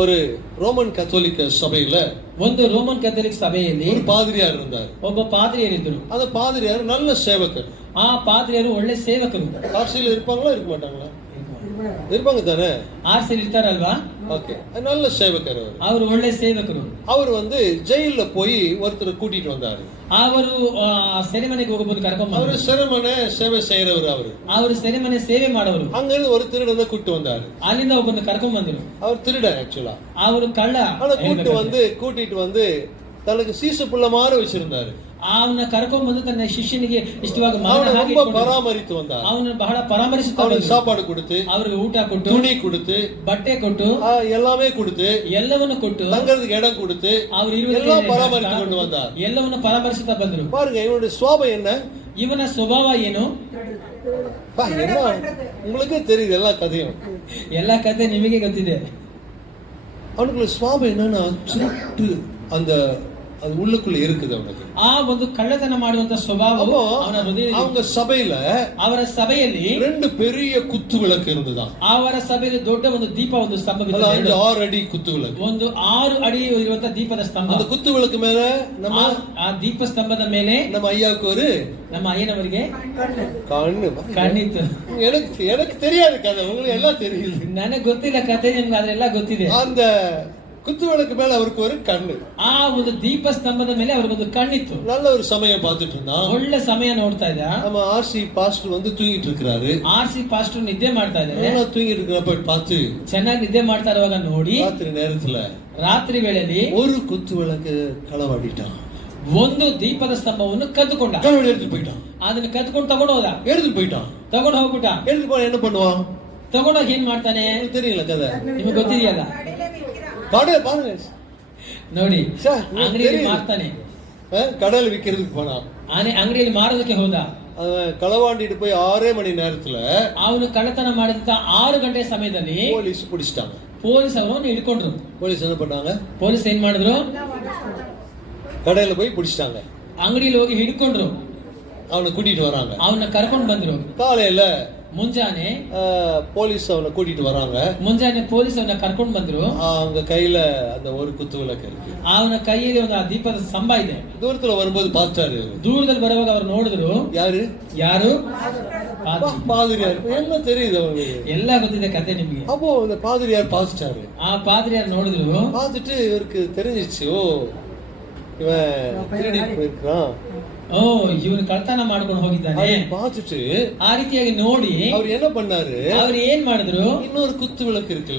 ஒரு ரோமன் கத்தோலிக்க சபையில ಒಂದು ರೋಮನ್ ಕ್ಯಾಥಲಿಕ್ ಸಭೆಯಲ್ಲಿ ஒரு பாதிரியார் இருந்தார். ಒಬ್ಬ ಪಾದ್ರಿಯರಿದ್ದರು. அந்த பாதிரியார் நல்ல சேவகர். ಆ ಪಾದ್ರಿಯರು ಒಳ್ಳೆ ಸೇವಕರು. ஆர்சியில் இருப்பாங்களா இருக்க மாட்டாங்களா? இருப்பாங்க தானே? ಆರ್ಸಿಲ್ ಇರ್ತಾರಲ್ವಾ? ஓகே, நல்ல சேவகர் அவர். ಅವರು ಒಳ್ಳೆ ಸೇವಕರು. அவர் ஜெயில போய் ஒருத்தரை கூட்டிட்டு வந்தாரு. ಅವರು ಸೆರೆಮನೆಗೆ ಹೋಗಬಹುದು ಕರ್ಕೊಂಡು அவர் செரமனை சேவை செய்யறவர். ಅವರು ಸೆರೆಮನೆ ಸೇವೆ ಮಾಡೋರು. அங்க இருந்து ஒரு திருடனை கூட்டு வந்தாரு. ಅಲ್ಲಿಂದ ಒಬ್ಬನ ಕರ್ಕೊಂಡು ಬಂದರು. அவர் திருடன் ஆக்சுவலா. ಅವರು ಕಳ್ಳ. ஆனா கூட்டிட்டு வந்து தனக்கு சீசு புள்ள மாற வச்சிருந்தாரு. ಅವನ ಕರ್ಕೊಂಡು ಬಂದು ತನ್ನ ಶಿಷ್ಯನಿಗೆ ಇಷ್ಟವಾಗಿ ரொம்ப பராமரித்து வந்தார். ಅವನು ಬಹಳ ಪರಾಮರಿಸುತ್ತಾ அவனுக்கு சாப்பாடு கொடுத்து, ಅವರಿಗೆ ಊಟ ಕೊಟ್ಟು, துணி கொடுத்து, ಬಟ್ಟೆ ಕೊಟ್ಟು, எல்லாமே கொடுத்து, ಎಲ್ಲವನ್ನು ಕೊಟ್ಟು, தங்கிறதுக்கு இடம் கொடுத்து, ಅವರು எல்லாம் பராமரித்து கொண்டு வந்தார். ಎಲ್ಲವನ್ನು ಪರಾಮರಿಸುತ್ತಾ ಬಂದರು. பாருங்க இவனுடைய சுபாவம் என்ன? ಇವನ ಸ್ವಭಾವ ಏನು? உங்களுக்கே தெரியுது எல்லா கதையும். எல்லா கதை ನಿಮಗೆ ಗೊತ್ತಿದೆ. அவனுக்கு சுபாவம் என்னன்னா சுருட்டு அந்த அது உள்ளுக்குள்ள இருக்குது அவனுக்கு. ಆ ಒಂದು ಕಳ್ಳತನ ಮಾಡುವಂತ ಸ್ವಭಾವವು ಅವನ ಹೃದಯದಲ್ಲಿ. அவங்க சபையில ಅವರ ಸಭೆಯಲ್ಲಿ ரெண்டு பெரிய குத்து விளக்கு இருந்ததாம். ಅವರ ಸಭೆಯಲ್ಲಿ ದೊಡ್ಡ ಒಂದು ದೀಪ, ಒಂದು ಸ್ತಂಭವಿದೆ. 6 ಅಡಿ குத்து விளக்கு. ಒಂದು 6 ಅಡಿ ಇರುವಂತ ದೀಪದ ಸ್ತಂಭ. அந்த குத்து விளக்கு மேல நம்ம ಆ ದೀಪ ಸ್ತಂಭದ ಮೇಲೆ நம்ம ஐயாவுக்கு ನಮ್ಮ ಅಯ್ಯನವರಿಗೆ ಕಣ್ಣಿತ್ತು. எனக்கு தெரியாது கதை, உங்களுக்கு எல்லாம் தெரியுது. ನನಗೆ ಗೊತ್ತಿಲ್ಲ ಕತೆ, ನಿಮ್ಗೆ ಅದೆಲ್ಲ ಗೊತ್ತಿದೆ. அந்த குத்து விளக்கு மேல அவருக்கு ஒரு கண்ணு. ಆ ಒಂದು ದೀಪ ಸ್ತಂಭದ ಮೇಲೆ ಅವರಿಗೊಂದು ಕಣ್ಣಿತ್ತು. நல்ல ஒரு சமயம் பார்த்துட்டு இருந்தான். ಒಳ್ಳೆ ಸಮಯ ನೋಡ್ತಾ ಇದ್ದ. நம்ம ஆர்சி பாஸ்டர் தூங்கிட்டு இருக்காரு. ಆರ್ಸಿ ಪಾಸ್ಟರ್ ನಿದ್ದೆ ಮಾಡ್ತಾ ಇದ್ದಾರೆ. நல்லா தூங்கிட்டு இருக்கிறப்ப பார்த்து ಚೆನ್ನಾಗಿ ನಿದ್ದೆ ಮಾಡ್ತಾ ಇರುವಾಗ ನೋಡಿ ராத்திரி ವೇಳೆಯಲ್ಲಿ ஒரு குத்து விளக்கு களவாடிட்டான். ಒಂದು ದೀಪದ ಸ್ತಂಭವನ್ನು ಕದ್ದುಕೊಂಡ. எடுத்து போயிட்டான். ಅದನ್ನ ಕದ್ಕೊಂಡು ತಗೊಂಡು ಹೋದ. எடுத்து போயிட்டான். ತಗೊಂಡು ಹೋಗ್ಬಿಟ್ಟ. எடுத்து போய் என்ன பண்ணுவான்? ತಗೊಂಡೋಗಿ ಏನ್ ಮಾಡ್ತಾನೆ தெரியல ಕதை, ನಿಮಗೆ ಗೊತ್ತಿದೆಯಲ್ಲ. பாருங்க ನೋಡಿ, ಅಂಗಡಿಯಲ್ಲಿ ಮಾರ್ತಾನೆ. கடையில் விக்கிறதுக்கு போனா ಅಂಗಡಿಯಲ್ಲಿ ಮಾರೋದಕ್ಕೆ ಹೋದ. களவாண்டிட்டு போய் 6 மணி நேரத்துல ಅವನು ಕಳ್ಳತನ ಮಾಡಿದ 6 ಗಂಟೆ ಸಮಯದಲ್ಲಿ ಪೊಲೀಸ್ பிடிச்சிட்டாங்க. ಪೊಲೀಸ್ ಅವರನ್ನು ಹಿಡ್ಕೊಂಡ್ರು. ಪೊಲೀಸ್ என்ன பண்ணாங்க? ಪೊಲೀಸ್ ಏನ್ ಮಾಡಿದ್ರು? கடையில போய் பிடிச்சிட்டாங்க. ಅಂಗಡಿಯಲ್ಲಿ ಹೋಗಿ ಹಿಡ್ಕೊಂಡ್ರು. அவனை கூட்டிட்டு வராங்க. ಅವನ್ನ ಕರ್ಕೊಂಡು ಬಂದ್ರು. காலையில ಮುಂಜಾನೆ போலீஸ் அவனை கூட்டிட்டு வராங்க. ಮುಂಜಾನೆ ಪೊಲೀಸ್ ಅವನ್ನ ಕರ್ಕೊಂಡು ಬಂದ್ರು. அவங்க கையில அந்த ஒரு குத்து விளக்கு இருக்கு. ಅವನ ಕೈಯಲ್ಲಿ ಒಂದು ದೀಪದ ಸ್ತಂಭ ಇದೆ. ದೂರத்துல வரும்போது பார்த்தாரு. ದೂರದಲ್ಲಿ ಬರುವಾಗ ಅವರು ನೋಡಿದ್ರು. ಯಾರು? பாதிரியார். என்ன தெரியுது அவங்களுக்கு? ಎಲ್ಲ ಗೊತ್ತಿದೆ ಕತೆ ನಿಮಗೆ. அப்போ அந்த பாதிரியார் பார்த்துட்டாரு. ಆ ಪಾದ್ರಿಯಾರ್ ನೋಡಿದ್ರು. பார்த்துட்டு இவருக்கு தெரிஞ்சிச்சு, ஓ இவன் திருடி போயிருக்கான், ಓ ಇವನು ಕಳ್ತನ ಮಾಡ್ಕೊಂಡು ಹೋಗಿದ್ದಾನೆ பார்த்துட்டு ಆ ರೀತಿಯಾಗಿ ನೋಡಿ அவர் என்ன பண்ணாரு? ಅವ್ರು ಏನ್ ಮಾಡಿದ್ರು? இன்னொரு குத்து விளக்கு இருக்கு.